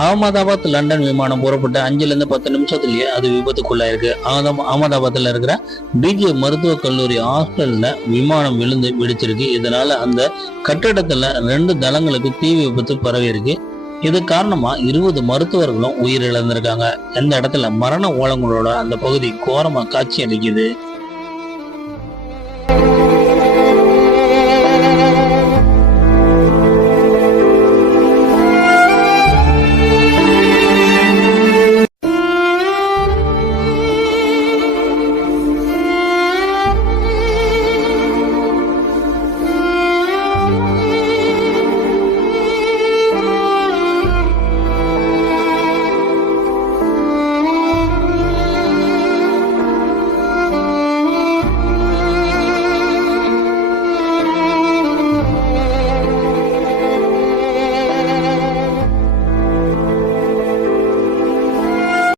Ahmedabad London விமானம் புறப்பட்டு 5-10 நிமிஷத்துலயே அது விபத்துக்குள்ளாயிருக்கு. அகமதாபாத்ல இருக்கிற பிஜே மருத்துவக் கல்லூரி ஹாஸ்டல்ல விமானம் விழுந்து வெடிச்சிருக்கு. இதனால அந்த கட்டிடத்துல 2 தளங்களுக்கு தீ விபத்து பரவி இருக்கு. இது காரணமா 20 மருத்துவர்களும் உயிரிழந்திருக்காங்க. இந்த இடத்துல மரண ஓலங்களோட அந்த பகுதி கோரமா காட்சி அளிக்குது.